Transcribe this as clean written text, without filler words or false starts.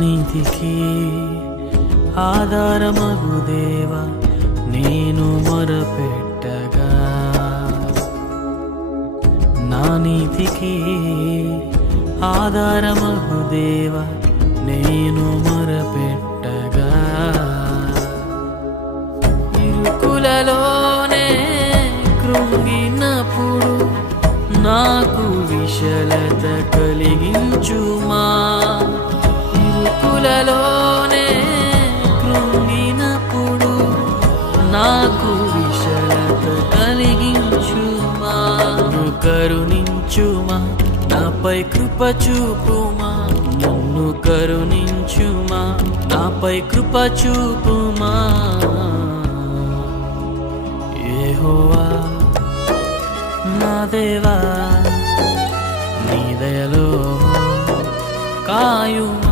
నీతికి ఆధారమగు దేవా నేను మొరపెట్టగా, నా నీతికి ఆధారమగు దేవా నేను మొరపెట్టగా, ఇరుకులలోనే కృంగినప్పుడు నాకు విశాలత కలిగించుమా. ఇరుకులలోనే కృంగినప్పుడు నాకు విశాలత కలిగించుమా. నన్ను కరుణించుమా, నాపై కృప చూపుమా. నన్ను కరుణించుమా, నాపై కృప చూపుమా. యెహోవా నా దేవా, నీ దయలో కాయుమా.